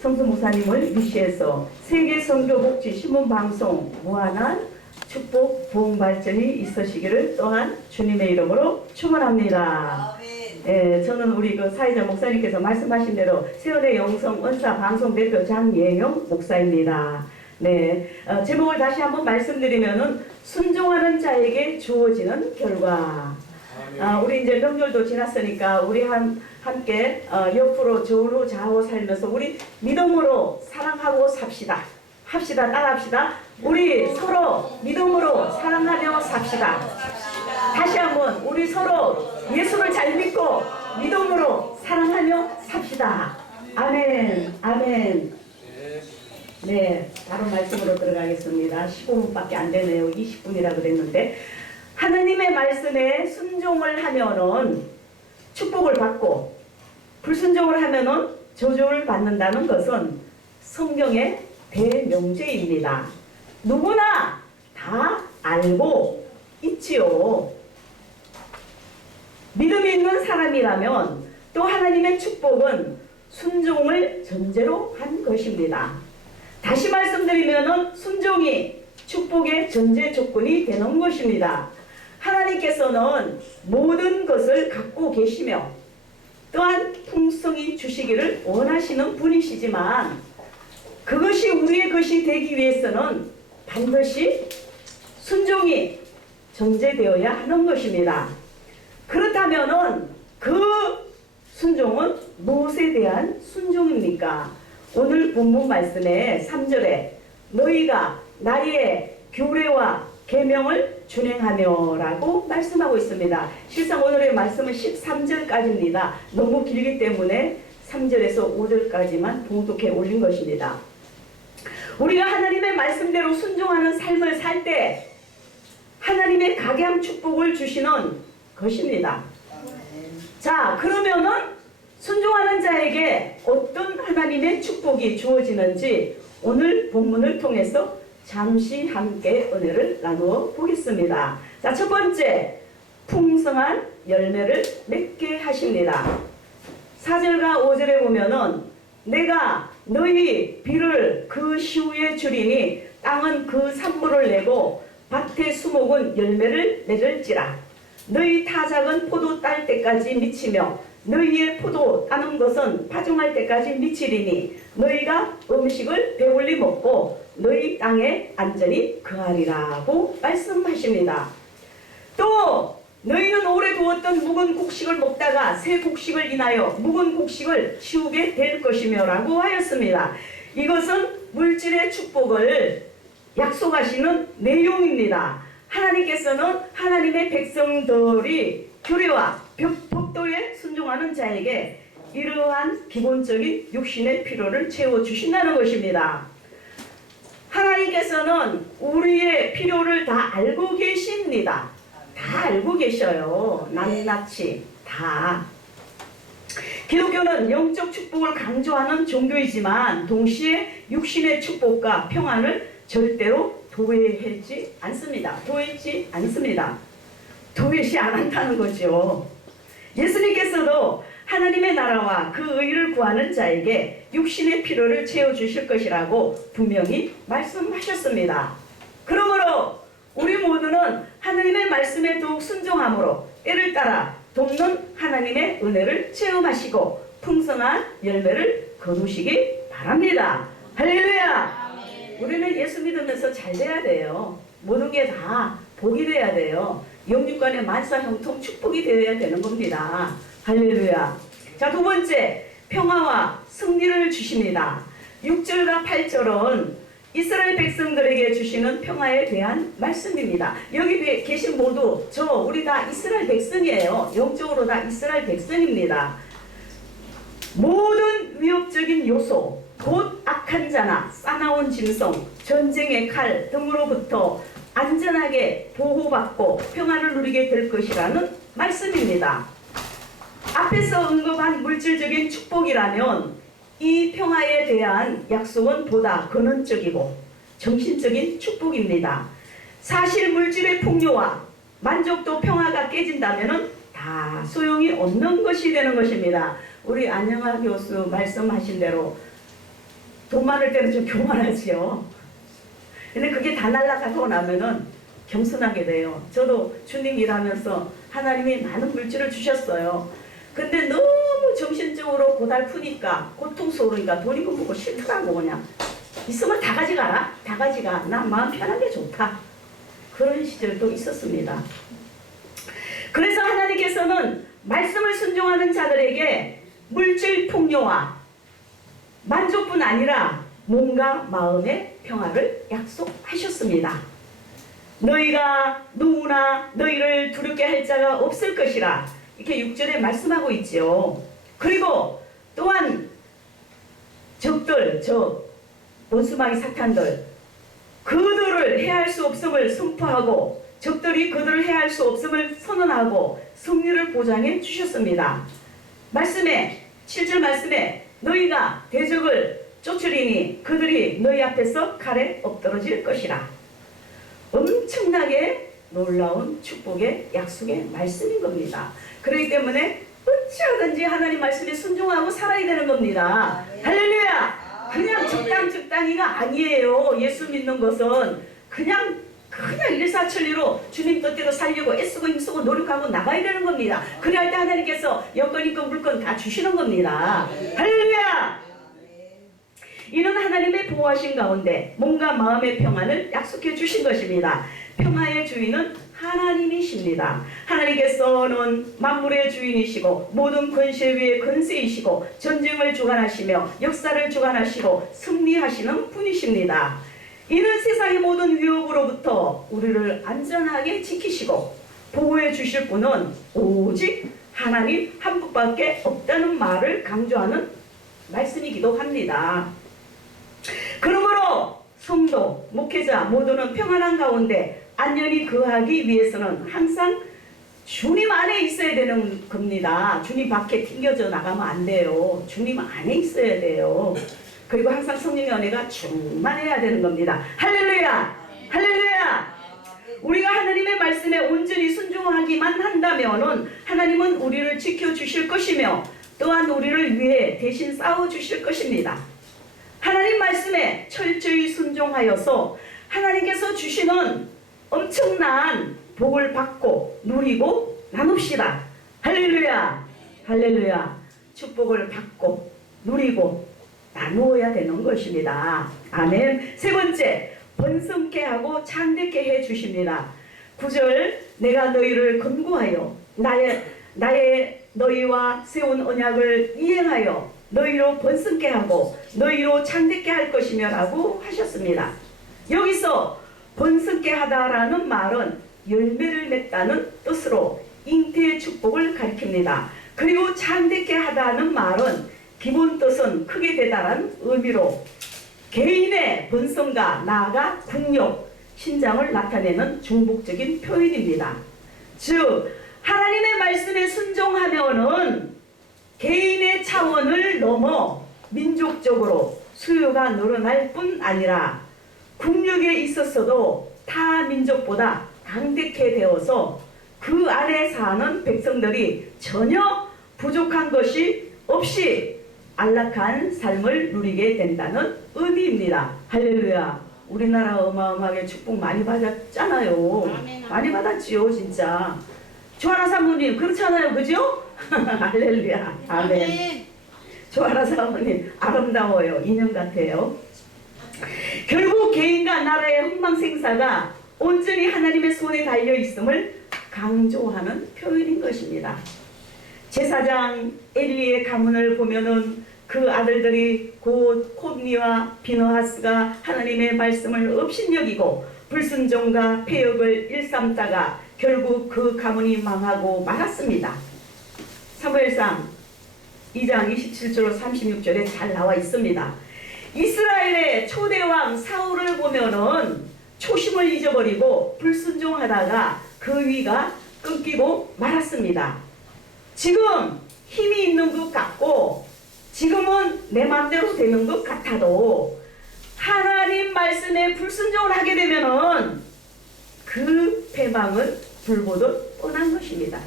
성수 목사님을 위시해서 세계 선교 복지 신문 방송 무한한 축복 부흥 발전이 있으시기를 또한 주님의 이름으로 축원합니다. 예, 저는 우리 그 사회자 목사님께서 말씀하신 대로 세월의 영성 은사 방송 대표 장예영 목사입니다. 네, 제목을 다시 한번 말씀드리면은 순종하는 자에게 주어지는 결과. 우리 이제 명절도 지났으니까 우리 함께 옆으로 좌우로 좌우 살면서 우리 믿음으로 사랑하고 삽시다. 합시다. 따라합시다. 우리 서로 믿음으로 사랑하며 삽시다. 다시 한번 우리 서로 예수를 잘 믿고 믿음으로 사랑하며 삽시다. 아멘. 아멘. 네, 바로 말씀으로 들어가겠습니다. 15분밖에 안 되네요. 20분이라 그랬는데 하나님의 말씀에 순종을 하면은 축복을 받고 불순종을 하면은 저주를 받는다는 것은 성경의 대명제입니다. 누구나 다 알고 있지요. 믿음이 있는 사람이라면 또 하나님의 축복은 순종을 전제로 한 것입니다. 다시 말씀드리면은 순종이 축복의 전제 조건이 되는 것입니다. 하나님께서는 모든 것을 갖고 계시며 또한 풍성히 주시기를 원하시는 분이시지만 그것이 우리의 것이 되기 위해서는 반드시 순종이 전제되어야 하는 것입니다. 그렇다면은 그 순종은 무엇에 대한 순종입니까? 오늘 본문 말씀의 3절에 너희가 나의 규례와 계명을 준행하며 라고 말씀하고 있습니다. 실상 오늘의 말씀은 13절까지입니다. 너무 길기 때문에 3절에서 5절까지만 봉독해 올린 것입니다. 우리가 하나님의 말씀대로 순종하는 삶을 살 때 하나님의 각양 축복을 주시는 것입니다. 자, 그러면은 순종하는 자에게 어떤 하나님의 축복이 주어지는지 오늘 본문을 통해서 잠시 함께 은혜를 나누어 보겠습니다. 자, 첫 번째, 풍성한 열매를 맺게 하십니다. 4절과 5절에 보면은 내가 너희 비를 그 시후에 주리니 땅은 그 산물을 내고 밭의 수목은 열매를 맺을지라. 너희 타작은 포도 딸 때까지 미치며 너희의 포도 따는 것은 파종할 때까지 미치리니 너희가 음식을 배불리 먹고 너희 땅에 안전히 거하리라고 말씀하십니다. 또 너희는 오래 두었던 묵은 곡식을 먹다가 새 곡식을 인하여 묵은 곡식을 치우게 될 것이며 라고 하였습니다. 이것은 물질의 축복을 약속하시는 내용입니다. 하나님께서는 하나님의 백성들이 규례와 법도에 순종하는 자에게 이러한 기본적인 육신의 필요를 채워주신다는 것입니다. 하나님께서는 우리의 필요를 다 알고 계십니다. 다 알고 계셔요. 낱낱이 다. 기독교는 영적 축복을 강조하는 종교이지만 동시에 육신의 축복과 평안을 절대로 도외하지 않습니다. 도외치 않습니다. 도외시 안 한다는 거죠. 예수님께서도 하나님의 나라와 그 의를 구하는 자에게 육신의 필요를 채워주실 것이라고 분명히 말씀하셨습니다. 그러므로 우리 모두는 하나님의 말씀에 더욱 순종함으로 때를 따라 돕는 하나님의 은혜를 체험하시고 풍성한 열매를 거두시기 바랍니다. 할렐루야! 우리는 예수 믿으면서 잘 돼야 돼요. 모든 게 다 복이 돼야 돼요. 영육간의 만사 형통 축복이 되어야 되는 겁니다. 할렐루야. 자, 두 번째, 평화와 승리를 주십니다. 6절과 8절은 이스라엘 백성들에게 주시는 평화에 대한 말씀입니다. 여기 계신 모두 우리 다 이스라엘 백성이에요. 영적으로 다 이스라엘 백성입니다. 모든 위협적인 요소, 곧 악한 자나 싸나운 짐승, 전쟁의 칼 등으로부터 안전하게 보호받고 평화를 누리게 될 것이라는 말씀입니다. 앞에서 언급한 물질적인 축복이라면 이 평화에 대한 약속은 보다 근원적이고 정신적인 축복입니다. 사실 물질의 풍요와 만족도 평화가 깨진다면 다 소용이 없는 것이 되는 것입니다. 우리 안영아 교수 말씀하신 대로 돈 많을 때는 좀 교만하지요. 근데 그게 다 날아가고 나면은 겸손하게 돼요. 저도 주님 일하면서 하나님이 많은 물질을 주셨어요. 근데 너무 정신적으로 고달프니까 고통스러우니까 돈 이거 보고 싫더라고. 그냥 있으면 다 가져가라. 다 가져가. 난 마음 편한 게 좋다. 그런 시절도 있었습니다. 그래서 하나님께서는 말씀을 순종하는 자들에게 물질 풍요와 만족뿐 아니라 몸과 마음의 평화를 약속하셨습니다. 너희가 누구나 너희를 두렵게 할 자가 없을 것이라 이렇게 6절에 말씀하고 있죠. 그리고 또한 적들, 원수마귀 사탄들, 그들을 해할 수 없음을 선포하고 적들이 그들을 해할 수 없음을 선언하고 승리를 보장해 주셨습니다. 말씀에 7절 말씀에 너희가 대적을 쫓으리니 그들이 너희 앞에서 칼에 엎드러질 것이라. 엄청나게 놀라운 축복의 약속의 말씀인 겁니다. 그렇기 때문에 어찌하든지 하나님 말씀에 순종하고 살아야 되는 겁니다. 할렐루야! 그냥 적당히가 아니에요. 예수 믿는 것은 그냥 일사천리로 주님 뜻대로 살려고 애쓰고 힘쓰고 노력하고 나가야 되는 겁니다. 그래야 할 때 하나님께서 여건 있건 물건 다 주시는 겁니다. 할렐루야! 이는 하나님의 보호하신 가운데 몸과 마음의 평안을 약속해 주신 것입니다. 평화의 주인은 하나님이십니다. 하나님께서는 만물의 주인이시고 모든 권세 위의 권세이시고 전쟁을 주관하시며 역사를 주관하시고 승리하시는 분이십니다. 이는 세상의 모든 위협으로부터 우리를 안전하게 지키시고 보호해 주실 분은 오직 하나님 한 분밖에 없다는 말을 강조하는 말씀이기도 합니다. 그러므로 성도, 목회자 모두는 평안한 가운데 안전히 거하기 위해서는 항상 주님 안에 있어야 되는 겁니다. 주님 밖에 튕겨져 나가면 안 돼요. 주님 안에 있어야 돼요. 그리고 항상 성령의 은혜가 충만해야 되는 겁니다. 할렐루야! 할렐루야! 우리가 하나님의 말씀에 온전히 순종하기만 한다면 하나님은 우리를 지켜주실 것이며 또한 우리를 위해 대신 싸워주실 것입니다. 하나님 말씀에 철저히 순종하여서 하나님께서 주시는 엄청난 복을 받고 누리고 나눕시다. 할렐루야! 할렐루야! 축복을 받고 누리고 나누어야 되는 것입니다. 아멘. 세 번째, 번성케 하고 창대케 해 주십니다. 9절, 내가 너희를 권고하여 나의 너희와 세운 언약을 이행하여 너희로 번성케 하고 너희로 창대케 할 것이며 라고 하셨습니다. 여기서 번성케 하다라는 말은 열매를 맺다는 뜻으로 잉태의 축복을 가리킵니다. 그리고 창대케 하다는 말은 기본 뜻은 크게 되다라는 의미로 개인의 번성과 나아가 국력, 신장을 나타내는 중복적인 표현입니다. 즉 하나님의 말씀에 순종하면은 개인의 차원을 넘어 민족적으로 수요가 늘어날 뿐 아니라 국력에 있었어도 타 민족보다 강대케 되어서 그 안에 사는 백성들이 전혀 부족한 것이 없이 안락한 삶을 누리게 된다는 의미입니다. 할렐루야. 우리나라 어마어마하게 축복 많이 받았잖아요. 많이 받았지요 진짜. 조아라 사모님 그렇잖아요. 그죠? 할렐루야. 아멘. 조아라 사모님 아름다워요. 인형 같아요. 결국 개인과 나라의 흥망생사가 온전히 하나님의 손에 달려있음을 강조하는 표현인 것입니다. 제사장 엘리의 가문을 보면은 그 아들들이 곧 콧니와 비느하스가 하나님의 말씀을 업신여기고 불순종과 폐역을 일삼다가 결국 그 가문이 망하고 말았습니다. 사무엘상 2장 27절 36절에 잘 나와 있습니다. 이스라엘의 초대왕 사울을 보면은 초심을 잊어버리고 불순종하다가 그 위가 끊기고 말았습니다. 지금 힘이 있는 것 같고 지금은 내 마음대로 되는 것 같아도 하나님 말씀에 불순종을 하게 되면은 그 패망은 불보듯 뻔한 것입니다.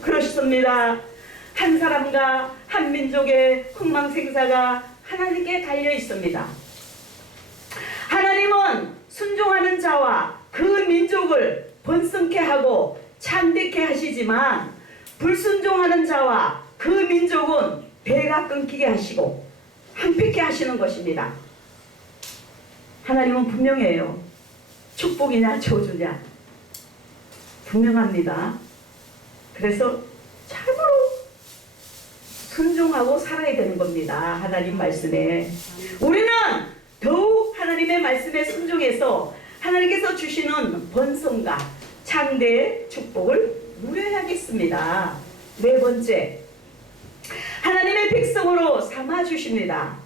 그렇습니다. 한 사람과 한 민족의 흥망생사가 하나님께 달려 있습니다. 하나님은 순종하는 자와 그 민족을 번성케 하고 참되게 하시지만 불순종하는 자와 그 민족은 배가 끊기게 하시고 한패케 하시는 것입니다. 하나님은 분명해요. 축복이냐 저주냐 분명합니다. 그래서 참으로 순종하고 살아야 되는 겁니다. 하나님 말씀에. 우리는 더욱 하나님의 말씀에 순종해서 하나님께서 주시는 번성과 창대의 축복을 누려야겠습니다. 네 번째, 하나님의 백성으로 삼아 주십니다.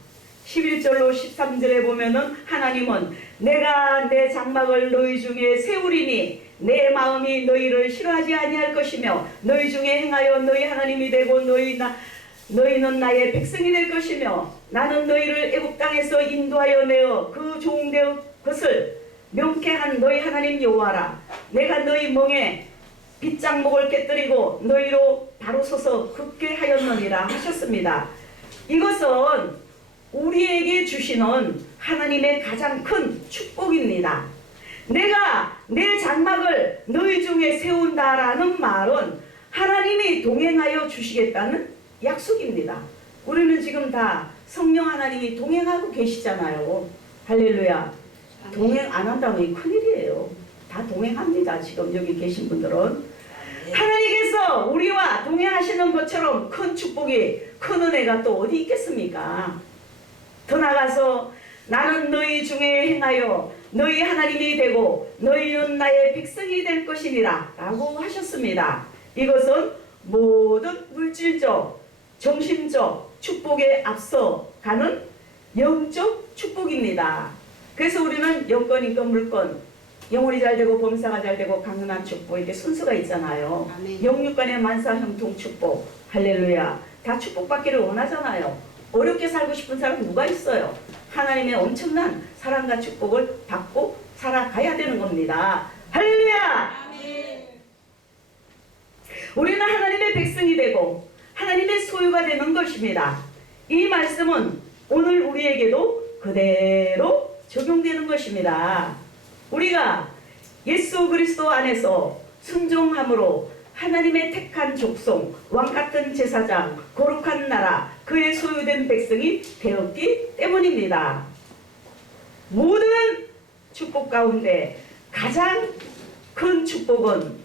11절로 13절에 보면은 하나님은 내가 내 장막을 너희 중에 세우리니 내 마음이 너희를 싫어하지 아니할 것이며 너희 중에 행하여 너희 하나님이 되고 너희는 나의 백성이 될 것이며 나는 너희를 애굽 땅에서 인도하여 내어 그 종된 것을 명쾌한 너희 하나님 여호와라. 내가 너희 멍에 빗장목을 깨뜨리고 너희로 바로 서서 긋게 하였느니라 하셨습니다. 이것은 우리에게 주시는 하나님의 가장 큰 축복입니다. 내가 내 장막을 너희 중에 세운다라는 말은 하나님이 동행하여 주시겠다는 약속입니다. 우리는 지금 다 성령 하나님이 동행하고 계시잖아요. 할렐루야. 동행 안 한다면 큰일이에요. 다 동행합니다. 지금 여기 계신 분들은. 하나님께서 우리와 동행하시는 것처럼 큰 축복이, 큰 은혜가 또 어디 있겠습니까? 더 나가서 나는 너희 중에 행하여 너희 하나님이 되고 너희는 나의 백성이 될 것이니라 라고 하셨습니다. 이것은 모든 물질적, 정신적 축복에 앞서가는 영적 축복입니다. 그래서 우리는 영권, 인권, 물권, 영혼이 잘 되고 범사가 잘 되고 강건한 축복, 이게 순서가 있잖아요. 영육간의 만사 형통 축복, 할렐루야. 다 축복받기를 원하잖아요. 어렵게 살고 싶은 사람 누가 있어요? 하나님의 엄청난 사랑과 축복을 받고 살아가야 되는 겁니다. 할렐루야! 우리는 하나님의 백성이 되고 하나님의 소유가 되는 것입니다. 이 말씀은 오늘 우리에게도 그대로 적용되는 것입니다. 우리가 예수 그리스도 안에서 순종함으로 하나님의 택한 족속, 왕같은 제사장, 거룩한 나라, 그의 소유된 백성이 되었기 때문입니다. 모든 축복 가운데 가장 큰 축복은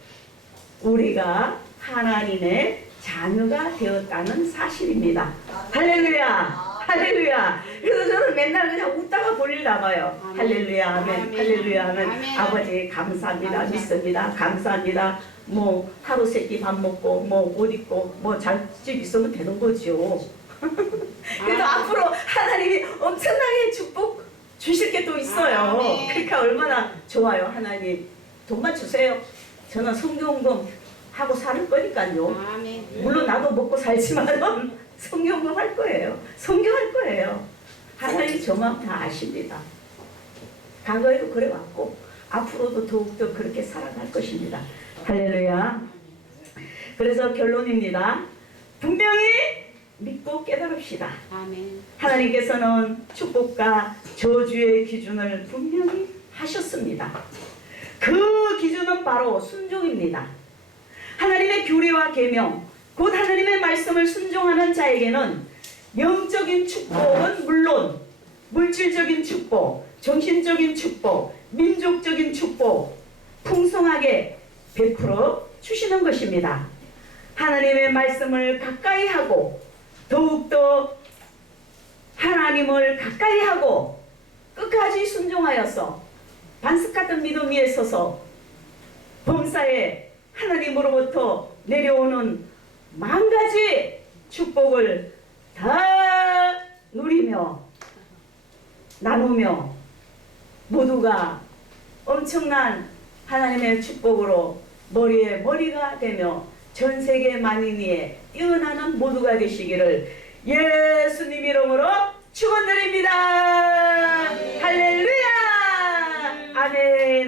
우리가 하나님의 자녀가 되었다는 사실입니다. 할렐루야! 할렐루야! 그래서 저는 맨날 그냥 웃다가 볼일 나가요. 할렐루야, 아멘, 할렐루야, 아멘. 아버지 감사합니다, 믿습니다, 감사합니다. 뭐 하루 세끼 밥 먹고 뭐 옷 입고 뭐 잘집 있으면 되는 거죠. 그래도 앞으로 하나님이 엄청나게 축복 주실 게 또 있어요. 그러니까 얼마나 좋아요. 하나님 돈만 주세요. 저는 성경금 하고 살 거니까요. 물론 나도 먹고 살지만 성경금 할 거예요. 성경할 거예요. 하나님 저만 다 아십니다. 과거에도 그래왔고 앞으로도 더욱더 그렇게 살아갈 것입니다. 할렐루야. 그래서 결론입니다. 분명히 믿고 깨달읍시다. 하나님께서는 축복과 저주의 기준을 분명히 하셨습니다. 그 기준은 바로 순종입니다. 하나님의 규례와 계명, 곧 하나님의 말씀을 순종하는 자에게는 영적인 축복은 물론 물질적인 축복, 정신적인 축복, 민족적인 축복 풍성하게 베풀어 주시는 것입니다. 하나님의 말씀을 가까이 하고 더욱더 하나님을 가까이 하고 끝까지 순종하여서 반석 같은 믿음 위에 서서 범사에 하나님으로부터 내려오는 만 가지 축복을 다 누리며 나누며 모두가 엄청난 하나님의 축복으로 머리에 머리가 되며 전 세계 만인 위에 뛰어나는 모두가 되시기를 예수님 이름으로 축원드립니다. 할렐루야. 아멘.